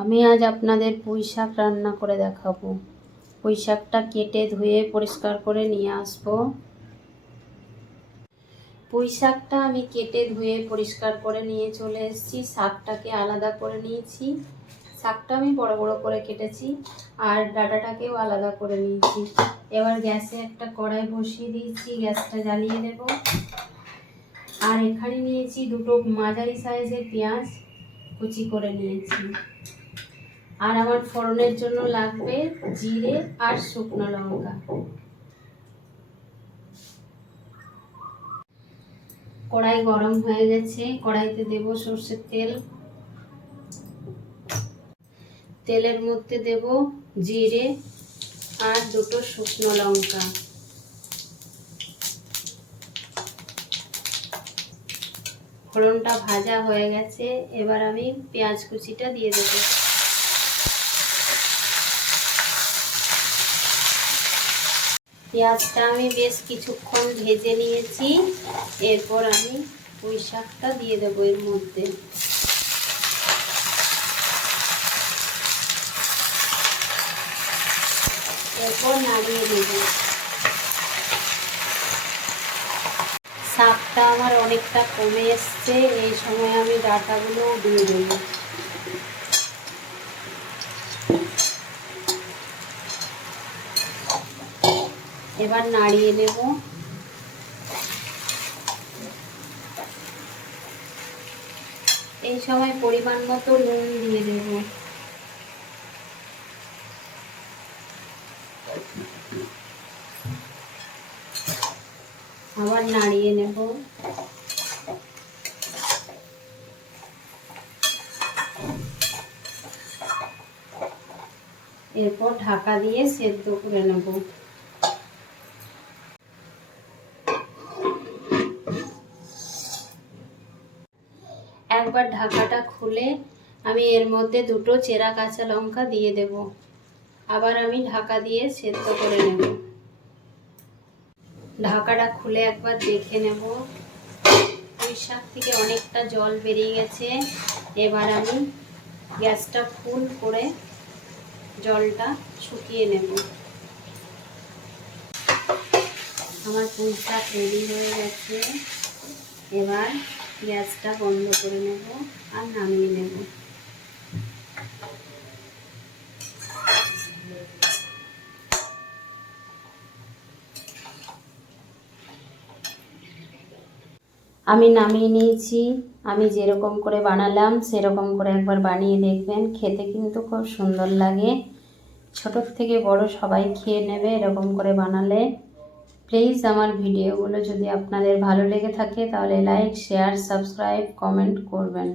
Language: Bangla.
আমি আজ আপনাদের পুঁই শাক রান্না করে দেখাবো। পুঁই শাকটা কেটে ধুয়ে পরিষ্কার করে নিয়ে আসব। পুঁই শাকটা আমি কেটে ধুয়ে পরিষ্কার করে নিয়ে চলে এসেছি। শাকটাকে আলাদা করে নিয়েছি। শাকটা আমি বড় বড় করে কেটেছি আর ডাটাটাকেও আলাদা করে নিয়েছি। এবার গ্যাসে একটা কড়াই বসিয়ে দিয়েছি, গ্যাসটা জ্বালিয়ে দেব। আর এখানে নিয়েছি দুটো মাঝারি সাইজের পেঁয়াজ কুচি করে নিয়েছি। আর আমার ফোড়নের জন্য লাগবে জিরে আর শুকনো লঙ্কা। কড়াই গরম হয়ে গেছে, কড়াইতে দেব সর্ষের তেল। তেলের মধ্যে দেব জিরে আর দুটো শুকনো লঙ্কা। ফোড়নটা ভাজা হয়ে গেছে, এবার আমি পেঁয়াজ কুচিটা দিয়ে দেবো। পেঁয়াজটা আমি বেশ কিছুক্ষণ ভেজে নিয়েছি। এরপর আমি পুঁই শাকটা দিয়ে দেবো এর মধ্যে। এরপর নাড়িয়ে নেব শাকটা আমার অনেকটা কমে এসছে, এই সময় আমি ডাটাগুলোও দিয়ে দেবো। এবার নাড়িয়ে নেব। এই সময় পরিমাণ মতো নুন দিয়ে দেব। আবার নাড়িয়ে নেব। এরপর ঢাকা দিয়ে সেদ্ধ করে নেব। একবার ঢাকাটা খুলে আমি এর মধ্যে দুটো চেরা কাঁচা লঙ্কা দিয়ে দেব। আবার আমি ঢাকা দিয়ে সেদ্ধ করে নেব। ঢাকাটা খুলে একবার দেখে নেব। পুঁই শাক থেকে অনেকটা জল বেরিয়ে গেছে। এবার আমি গ্যাসটা ফুল করে জলটা শুকিয়ে নেব। আমার পুঁই শাক রেডি হয়ে গেছে। এবার গ্যাসটা বন্ধ করে নেব আর নামিয়ে নেব। আমি নামিয়ে নিয়েছি, আমি যেরকম করে বানালাম সেরকম করে একবার বানিয়ে দেখবেন, খেতে কিন্তু খুব সুন্দর লাগে। ছোটোর থেকে বড় সবাই খেয়ে নেবে এরকম করে বানালে। প্লিজ আমার ভিডিওগুলো যদি আপনাদের ভালো লেগে থাকে তাহলে লাইক শেয়ার সাবস্ক্রাইব কমেন্ট করবেন।